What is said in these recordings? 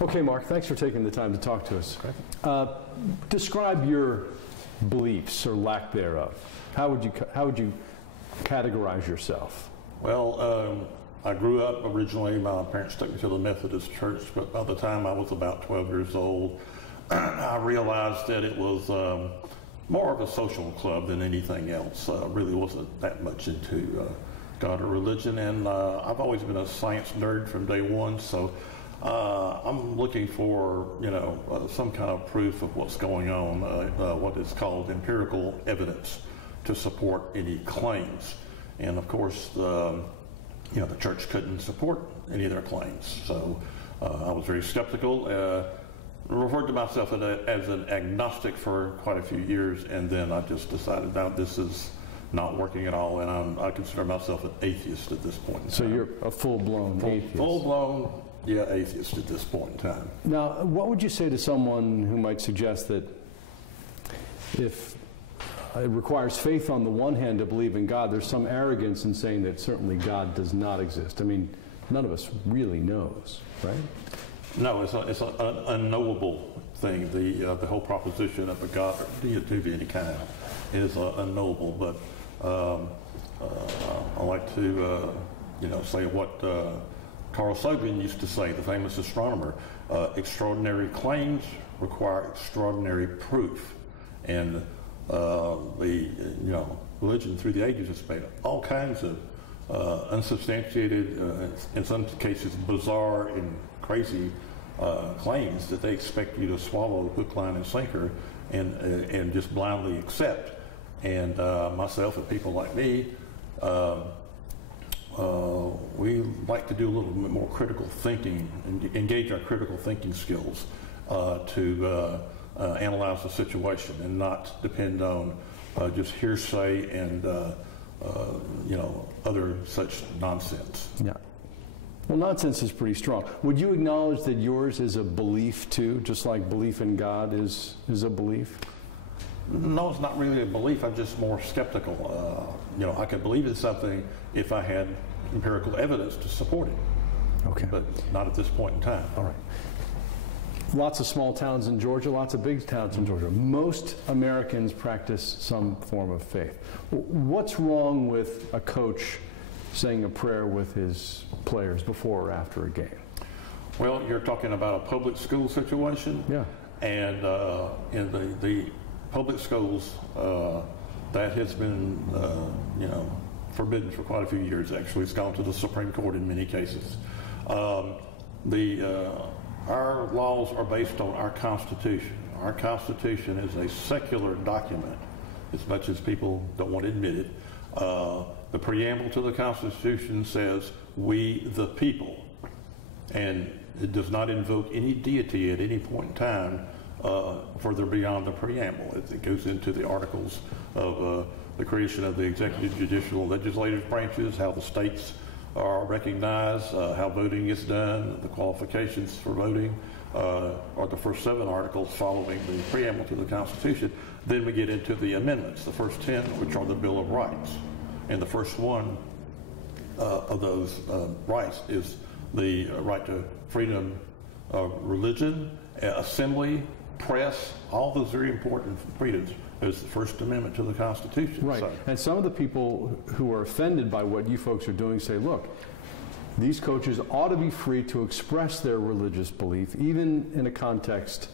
Okay, Mark, thanks for taking the time to talk to us. Describe your beliefs or lack thereof. How would you categorize yourself? Well, I grew up originally, my parents took me to the Methodist Church, but by the time I was about 12 years old, I realized that it was more of a social club than anything else. Really wasn't that much into God or religion, and I've always been a science nerd from day one, so I'm looking for, some kind of proof of what's going on, what is called empirical evidence to support any claims. And of course, the church couldn't support any of their claims, so I was very skeptical. Referred to myself as an agnostic for quite a few years, and then I just decided, now this is not working at all, and I consider myself an atheist at this point in time. So you're a full-blown atheist? Full-blown, atheist at this point in time. Now, what would you say to someone who might suggest that if it requires faith on the one hand to believe in God, there's some arrogance in saying that certainly God does not exist? I mean, none of us really knows, right? No, it's an unknowable thing. The whole proposition of a God or deity of any kind is unknowable. But I like to, say what Carl Sagan used to say, the famous astronomer: extraordinary claims require extraordinary proof. And religion through the ages has made all kinds of unsubstantiated, in some cases bizarre and crazy claims that they expect you to swallow hook, line, and sinker and just blindly accept. And myself and people like me, we like to do a little bit more critical thinking and engage our critical thinking skills to analyze the situation and not depend on just hearsay and other such nonsense. Yeah. Well, nonsense is pretty strong. Would you acknowledge that yours is a belief too, just like belief in God is a belief? No, it's not really a belief. I'm just more skeptical. I could believe in something if I had empirical evidence to support it. Okay. But not at this point in time. All right. Lots of small towns in Georgia, lots of big towns in Georgia. Most Americans practice some form of faith. What's wrong with a coach saying a prayer with his players before or after a game? Well, you're talking about a public school situation. Yeah. And in the public schools, that has been, forbidden for quite a few years, actually. It's gone to the Supreme Court in many cases. Our laws are based on our Constitution. Our Constitution is a secular document, as much as people don't want to admit it. The preamble to the Constitution says, "We the people," and it does not invoke any deity at any point in time further beyond the preamble. It goes into the articles of the creation of the executive, judicial, legislative branches, how the states are recognized, how voting is done, the qualifications for voting, are the first 7 articles following the preamble to the Constitution. Then we get into the amendments, the first 10, which are the Bill of Rights. And the first one of those rights is the right to freedom of religion, assembly, press, all those very important freedoms. Is the First Amendment to the Constitution. Right. So. And some of the people who are offended by what you folks are doing say, look, these coaches ought to be free to express their religious belief, even in a context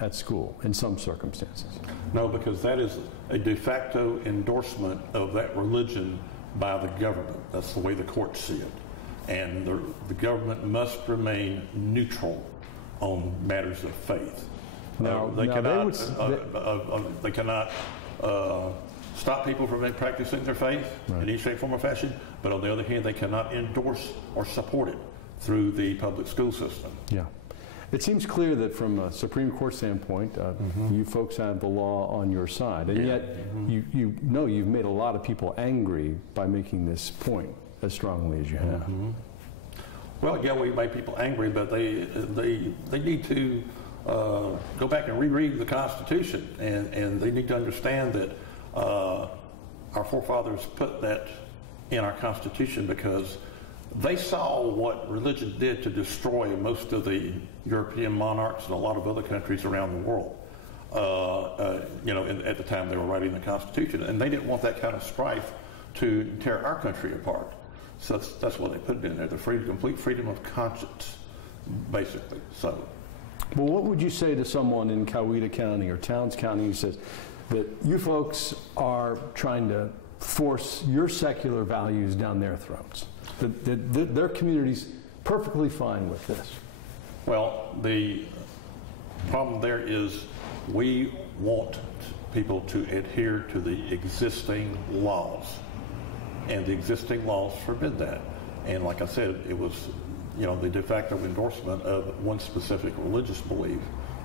at school, in some circumstances. No, because that is a de facto endorsement of that religion by the government. That's the way the courts see it. And the government must remain neutral on matters of faith. They cannot stop people from practicing their faith in any shape, form, or fashion, but on the other hand, they cannot endorse or support it through the public school system. Yeah. It seems clear that from a Supreme Court standpoint, you folks have the law on your side, and yet you know you've made a lot of people angry by making this point as strongly as you have. Well, yeah, we make people angry, but they need to go back and reread the Constitution, and they need to understand that our forefathers put that in our Constitution because they saw what religion did to destroy most of the European monarchs and a lot of other countries around the world. At the time they were writing the Constitution, and they didn't want that kind of strife to tear our country apart. So that's what they put in there: the complete freedom of conscience, basically. So, well, what would you say to someone in Coweta County or Towns County who says that you folks are trying to force your secular values down their throats? That their community's perfectly fine with this? Well, the problem there is we want people to adhere to the existing laws, and the existing laws forbid that. And like I said, it was, the de facto endorsement of one specific religious belief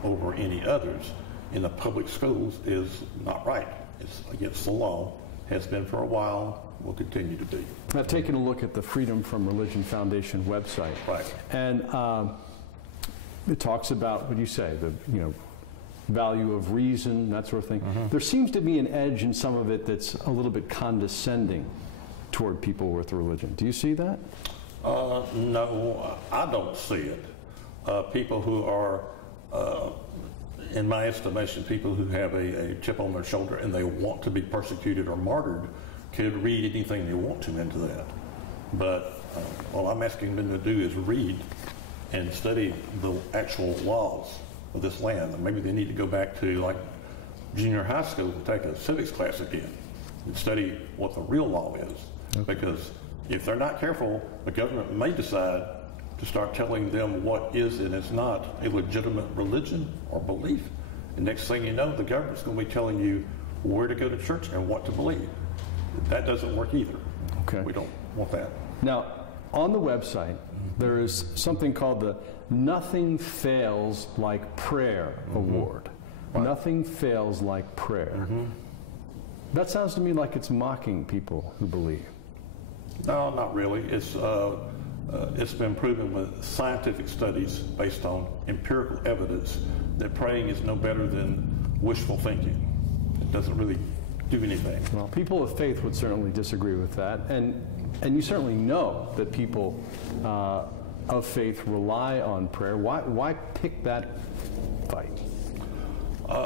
over any others in the public schools is not right. It's against the law, has been for a while, will continue to be. I've taken a look at the Freedom from Religion Foundation website. Right. And it talks about, what do you say, the value of reason, that sort of thing. Mm-hmm. There seems to be an edge in some of it that's a little bit condescending toward people with religion. Do you see that? No, I don't see it. People who are, in my estimation, people who have a chip on their shoulder and they want to be persecuted or martyred could read anything they want to into that. But all I'm asking them to do is read and study the actual laws of this land. And maybe they need to go back to like junior high school and take a civics class again and study what the real law is. Okay. Because if they're not careful, the government may decide to start telling them what is and is not a legitimate religion or belief. And next thing you know, the government's going to be telling you where to go to church and what to believe. That doesn't work either. Okay. We don't want that. Now, on the website, there is something called the Nothing Fails Like Prayer Award. Right. Nothing fails like prayer. Mm-hmm. That sounds to me like it's mocking people who believe. No, not really. It's been proven with scientific studies based on empirical evidence that praying is no better than wishful thinking. It doesn't really do anything. Well, people of faith would certainly disagree with that, and you certainly know that people of faith rely on prayer. Why pick that fight?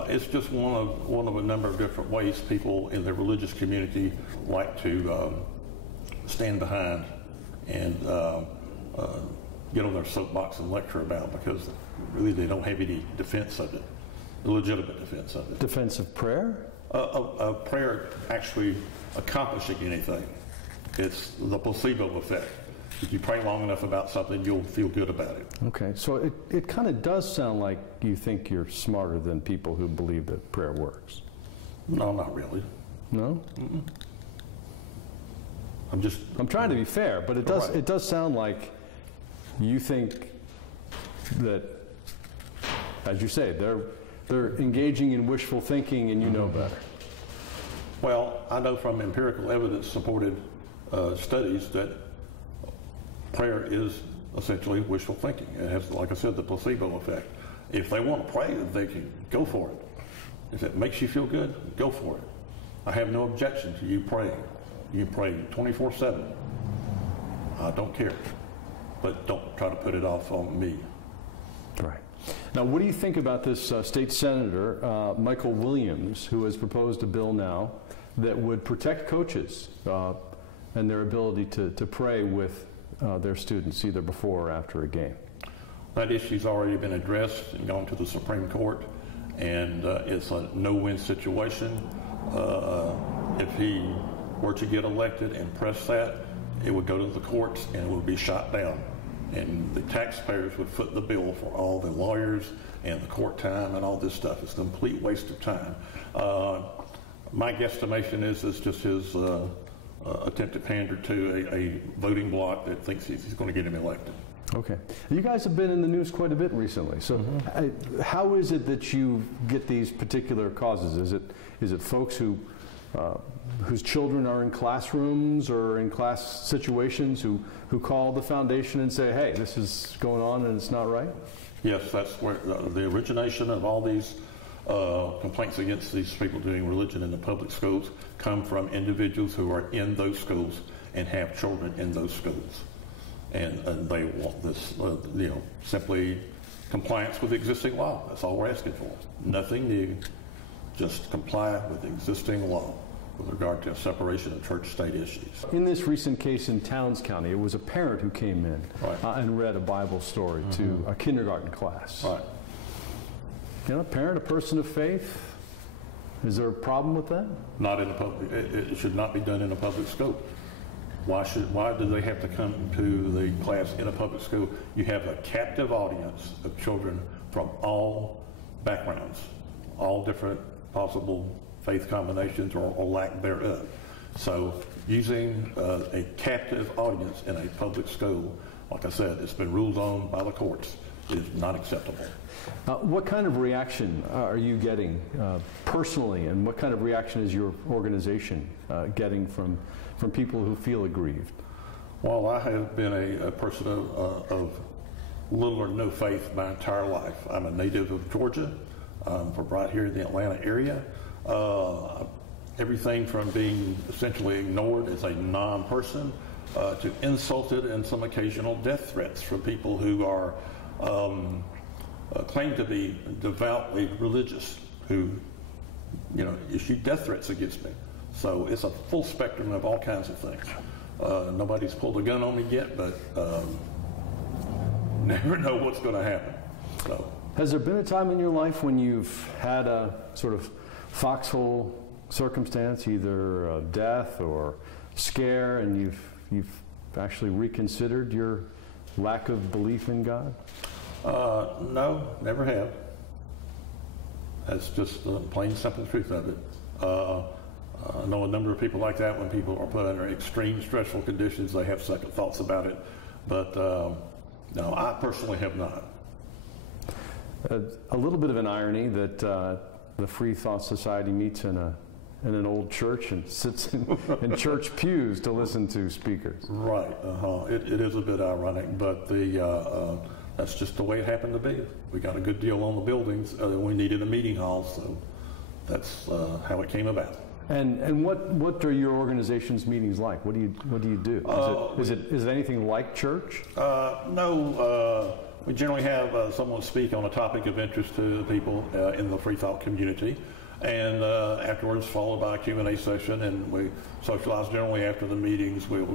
It's just one of a number of different ways people in the religious community like to stand behind and get on their soapbox and lecture about, because really they don't have any defense of it, legitimate defense of it. Defense of prayer? Of prayer actually accomplishing anything. It's the placebo effect. If you pray long enough about something, you'll feel good about it. Okay, so it kind of does sound like you think you're smarter than people who believe that prayer works. No, not really. No? Mm-mm. I'm trying to be fair, but it does sound like you think that, as you say, they're engaging in wishful thinking and you know better. Well, I know from empirical evidence supported studies that prayer is essentially wishful thinking. It has, like I said, the placebo effect. If they want to pray, they can go for it. If it makes you feel good, go for it. I have no objection to you praying. You can pray 24/7. I don't care. But don't try to put it off on me. Right. Now, what do you think about this state senator, Michael Williams, who has proposed a bill now that would protect coaches and their ability to pray with their students either before or after a game? That issue's already been addressed and gone to the Supreme Court, and it's a no-win situation. If he were to get elected and press that, it would go to the courts and it would be shot down. And the taxpayers would foot the bill for all the lawyers and the court time and all this stuff. It's a complete waste of time. My guesstimation is it's just his attempt to pander to a voting bloc that thinks he's going to get him elected. Okay. You guys have been in the news quite a bit recently. So how is it that you get these particular causes? Is it folks whose children are in classrooms or in class situations who call the foundation and say, hey, this is going on and it's not right? Yes, that's where the origination of all these complaints against these people doing religion in the public schools come from individuals who are in those schools and have children in those schools. and they want this, simply compliance with existing law. That's all we're asking for. Nothing new, just comply with existing law with regard to separation of church-state issues. In this recent case in Towns County, it was a parent who came in Right. and read a Bible story to a kindergarten class. Right. A parent, a person of faith, is there a problem with that? Not in a public. It should not be done in a public school. Why do they have to come to the class in a public school? You have a captive audience of children from all backgrounds, all different possible faith combinations or lack thereof. So using a captive audience in a public school, like I said, it's been ruled on by the courts, is not acceptable. What kind of reaction are you getting personally, and what kind of reaction is your organization getting from people who feel aggrieved? Well, I have been a person of little or no faith my entire life. I'm a native of Georgia, from right here in the Atlanta area. Everything from being essentially ignored as a non-person to insulted and some occasional death threats from people who are claim to be devoutly religious, who issue death threats against me. So it's a full spectrum of all kinds of things. Nobody's pulled a gun on me yet, but never know what's going to happen. So, has there been a time in your life when you've had a sort of foxhole circumstance, either death or scare, and you've actually reconsidered your lack of belief in God? No, never have. That's just the plain simple truth of it. I know a number of people like that. When people are put under extreme stressful conditions, they have second thoughts about it. But no, I personally have not. A little bit of an irony that the Free Thought Society meets in an old church and sits in church pews to listen to speakers. Right. It is a bit ironic, but that's just the way it happened to be. We got a good deal on the buildings. We needed a meeting hall, so that's how it came about. And what are your organization's meetings like? What do you do? Is it anything like church? No. We generally have someone speak on a topic of interest to people in the free thought community, and afterwards followed by a Q&A session, and we socialize generally after the meetings. We'll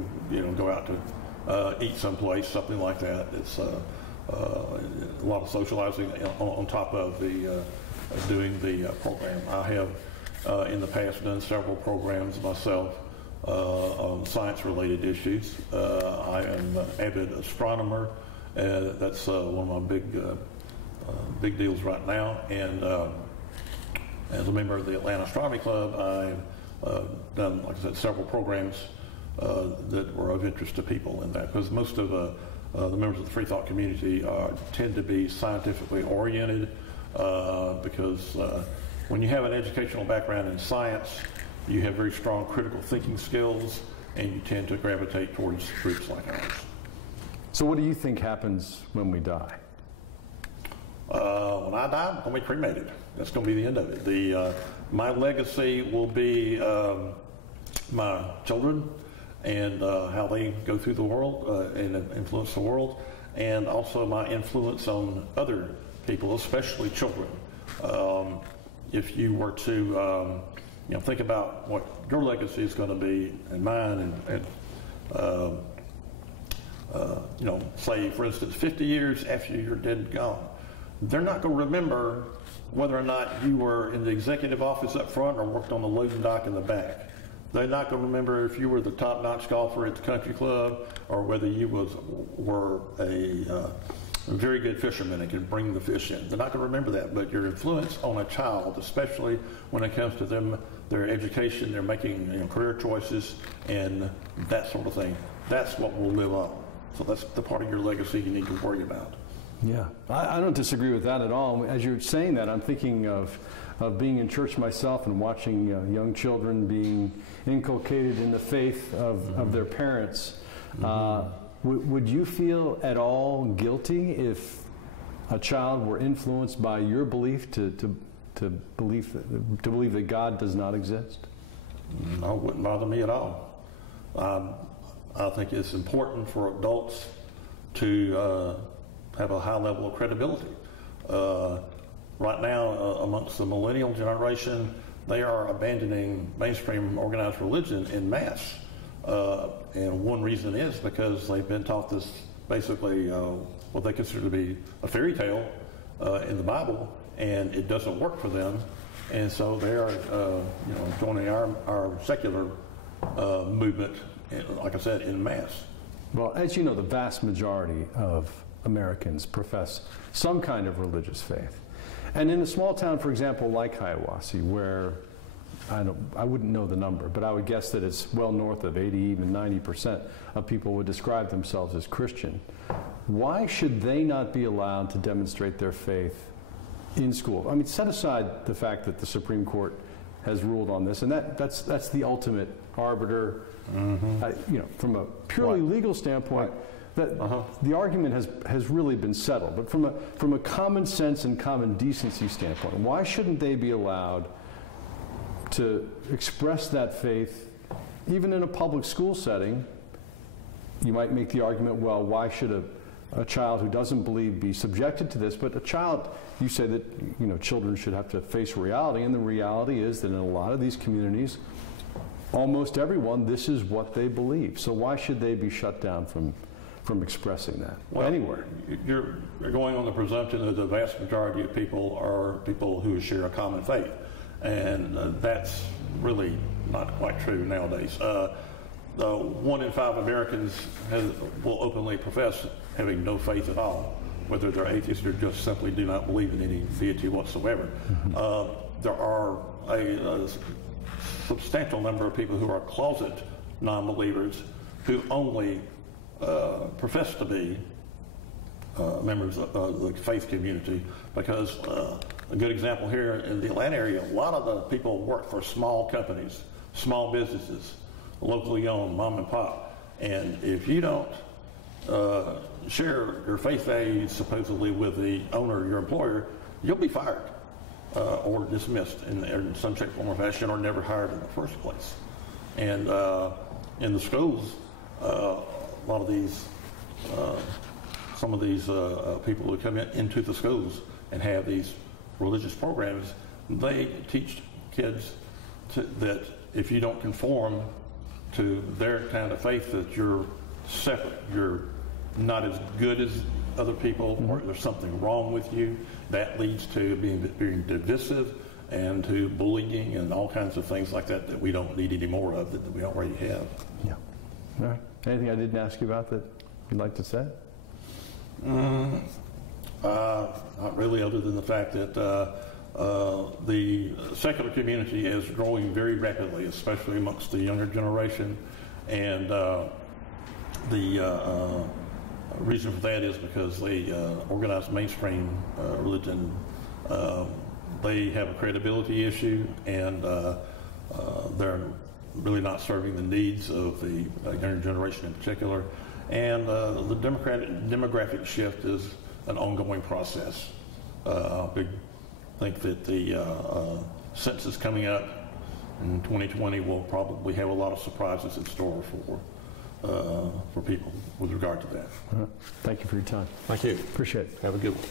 go out to eat someplace, something like that. It's a lot of socializing on top of doing the program. I have in the past done several programs myself on science-related issues. I am an avid astronomer. That's one of my big deals right now. And as a member of the Atlanta Astronomy Club, I've done, like I said, several programs that were of interest to people in that, because most of the members of the free thought community tend to be scientifically oriented, because when you have an educational background in science, you have very strong critical thinking skills, and you tend to gravitate towards groups like ours. So what do you think happens when we die? When I die, I'm going to be cremated. That's going to be the end of it. My legacy will be my children and how they go through the world and influence the world, and also my influence on other people, especially children. If you were to think about what your legacy is going to be and mine, and say, for instance, 50 years after you're dead and gone, they're not going to remember whether or not you were in the executive office up front or worked on the loading dock in the back. They're not going to remember if you were the top-notch golfer at the country club, or whether you were a very good fisherman and could bring the fish in. They're not going to remember that, but your influence on a child, especially when it comes to them, their education, they're making career choices and that sort of thing, that's what will live on. So that's the part of your legacy you need to worry about. Yeah, I don't disagree with that at all. As you're saying that, I'm thinking of being in church myself and watching young children being inculcated in the faith of their parents. Would you feel at all guilty if a child were influenced by your belief to believe that God does not exist? No, it wouldn't bother me at all. I think it's important for adults to have a high level of credibility. Right now, amongst the millennial generation, they are abandoning mainstream organized religion en masse. And one reason is because they've been taught this basically what they consider to be a fairy tale in the Bible, and it doesn't work for them. And so they are joining our secular movement, like I said, en masse. Well, as you know, the vast majority of Americans profess some kind of religious faith. And in a small town, for example, like Hiawassee, where I wouldn't know the number, but I would guess that it's well north of 80, even 90% of people would describe themselves as Christian. Why should they not be allowed to demonstrate their faith in school? I mean, set aside the fact that the Supreme Court has ruled on this, and that's the ultimate arbiter. From a purely legal standpoint, that the argument has really been settled. But from a common sense and common decency standpoint, why shouldn't they be allowed to express that faith, even in a public school setting? You might make the argument, well, why should a child who doesn't believe be subjected to this? But a child, you say that children should have to face reality, and the reality is that in a lot of these communities, almost everyone, this is what they believe. So why should they be shut down from expressing that anywhere? You're going on the presumption that the vast majority of people are people who share a common faith, and that's really not quite true nowadays. 1 in 5 Americans will openly profess having no faith at all, whether they're atheists or just simply do not believe in any deity whatsoever. There are a substantial number of people who are closet non-believers who only profess to be members of the faith community, because a good example here in the Atlanta area, a lot of the people work for small companies, small businesses, locally owned, mom and pop, and if you don't share your faith values supposedly with the owner, your employer, you'll be fired or dismissed in some shape, form, or fashion, or never hired in the first place. And in the schools, a lot of these, some of these people who come into the schools and have these religious programs, they teach kids that if you don't conform to their kind of faith, that you're separate, you're not as good as other people, or there's something wrong with you. That leads to being divisive and to bullying and all kinds of things like that we don't need any more of, that we already have. Yeah. All right. Anything I didn't ask you about that you'd like to say? Not really, other than the fact that the secular community is growing very rapidly, especially amongst the younger generation, and the reason for that is because they organized mainstream religion. They have a credibility issue, and they're really not serving the needs of the younger generation in particular. And the demographic shift is an ongoing process. I think that the census coming up in 2020 will probably have a lot of surprises in store for people with regard to that. Thank you for your time. Thank you. Appreciate it. Have a good one.